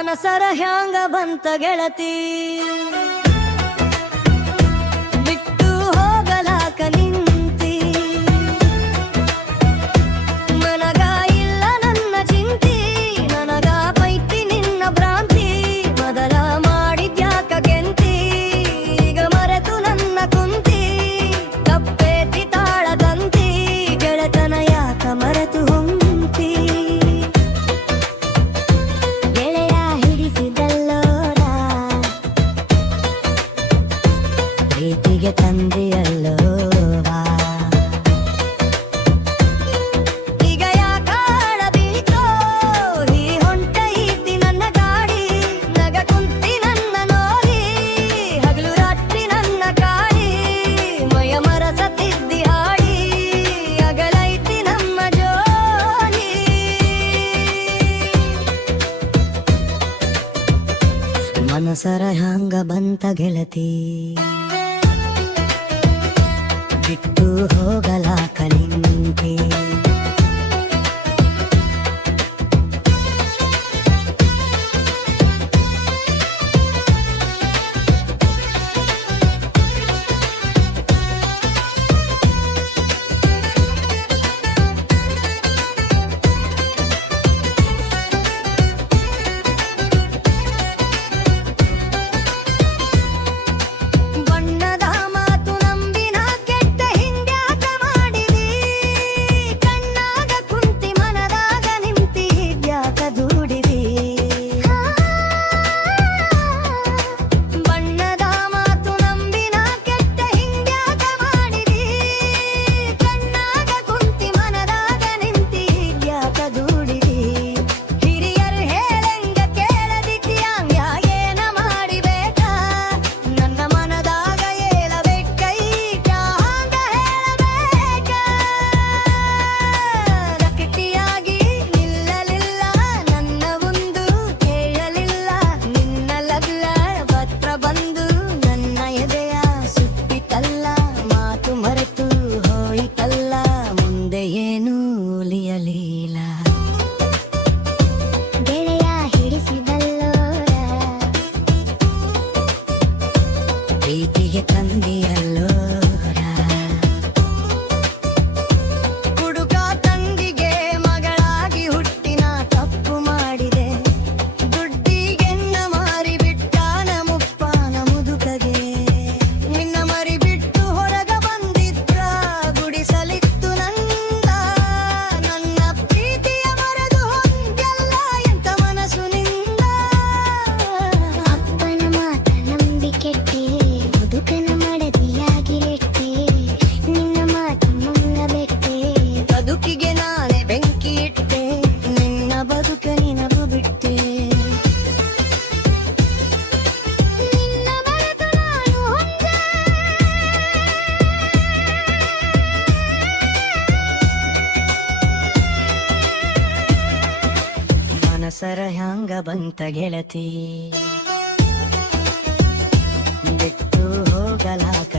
ಮನಸರ ಹ್ಯಾಂಗ ಬಂತ ಗೆಳತಿ ಬಿಟ್ಟು ಹೋಗಲಾಕ ನಿಂತಿ ನನಗ ಇಲ್ಲ ನನ್ನ ಚಿಂತಿ ನನಗ ಪೈತಿ ನಿನ್ನ ಭ್ರಾಂತಿ ಮೊದಲ ಮಾಡಿದ್ಯಾಕ ಗೆಂತಿ ಈಗ ಮರೆತು ನನ್ನ ಕುಂತಿ ತಪ್ಪೇತಿ ತಾಳದಂತಿ ಗೆಳತನ ಯಾಕ ಮರೆತು ಹೊಂತಿ ಗೆಳೆಯ ಹಿಡಿಸಿದಲ್ಲೋರ ಪ್ರೀತಿಗೆ ತಂದೆಯಲ್ಲೋವಾ ಈಗ ಯಾಕಾಳ ಬೀತೋ ಈ ಹೊಂಟ ಇದ್ದಿ ನನ್ನ ಗಾಡಿ ನಗ ಕುಂತಿ ನನ್ನ ನೋಡಿ ಹಗಲು ರಾತ್ರಿ ನನ್ನ ಕಾಡಿ ಮಯ ಮರಸತಿದ್ದಿ ಹಾಡಿ ಅಗಲೈತಿ ನಮ್ಮ ಜೋಡಿ ಮನಸರ ಹಂಗ ಬಂತ ಗೆಳತಿ ಬಿಟ್ಟು ಹೋಗಲಾಕ ನಿಂತಿ ಬಣ್ಣದ ಮಾತು ನಂಬಿನ ಕೆಟ್ಟ ಹಿಂದ್ಯಾಕ ಮಾಡಿದಿ ಕಣ್ಣಾಗ ಕುಂತಿ ಮನದಾಗ ನಿಂತಿ ಇದ್ಯಾಕ ದೂಡಿದಿ ಬಣ್ಣದ ಮಾತು ನಂಬಿನ ಕೆಟ್ಟ ಹಿಂದ್ಯಾಕ ಮಾಡಿದಿ ಕಣ್ಣಾಗ ಕುಂತಿ ಮನದಾಗ ನಿಂತಿ ಇದ್ಯಾಕ ದೂಡಿದಿ ಹಿರಿಯರು ಹೇಳಂಗ ಕೇಳದಿದ್ಯಾಂಗ ಏನ ಮಾಡಿಬೇಕ ನನ್ನ ಮನದಾಗ ಏಳಬೇಕೈ ಹ್ಯಾಂಗ ಹೇಳಬೇಕ ರಕಟಿಯಾಗಿ ನಿಲ್ಲಲಿಲ್ಲ ನನ್ನ ಒಂದು ಕೇಳಲಿಲ್ಲ ನಿನ್ನ ಲಗ್ಲ ಪತ್ರ ಬಂದು ನನ್ನ ಎದೆಯ ಸುಟ್ಟಿತಲ್ಲ ಮಾತು ಮರೆತು ಹೋಯಿತಲ್ಲ ಮುಂದೆ ಏನು ಉಳಿಯಲಿಲ್ಲ ಗೆಳೆಯ ಹಿಡಿಸಿದಲ್ಲೋರ ಪ್ರೀತಿಗೆ ತಂದೆಯಲ್ಲೋರ ಹುಡುಗ ತಂಗಿಗೆ ಮಗಳಾಗಿ ಹುಟ್ಟಿನ ತಪ್ಪು ಮಾಡಿದೆ ದುಡ್ಡಿಗೆನ್ನ ಮಾರಿ ಬಿಟ್ಟಾನ ಮುಪ್ಪಾನ ಮುದುಕಗೆ ನಿನ್ನ ಮರಿ ಬಿಟ್ಟು ಹೊರಗ ಬಂದಿದ್ರ ಗುಡಿಸಲಿತ್ತು ನಂದ ನನ್ನ ಪ್ರೀತಿಯ ಮರೆದು ಹೊಂದ್ಯಲ್ಲ ಎಂತ ಮನಸ್ಸು ನಿಂದ ಅಪ್ಪನ ಮಾತ ನಂಬಿ ಕೆಟ್ಟೆ ಮುದುಕನ ಮಡದಿಯಾಗಿರೆಟ್ಟೆ ನಿನ್ನ ಮಾತು ಮುಂಗಬೆಟ್ಟೆ ಬದುಕಿಗೆ ನಾನೇ ಬೆಂಕಿ ಇಟ್ಟೆ ನಿನ್ನ ಬದುಕ ನಿನಗೂ ಬಿಟ್ಟೆ ನಿನ್ನ ಮರೆತು ನಾನು ಹೊಂದೆ ಮನಸರ ಹ್ಯಾಂಗ ಬಂತ ಗೆಳತಿ ಬಿಟ್ಟು ಹೋಗಲಾಕ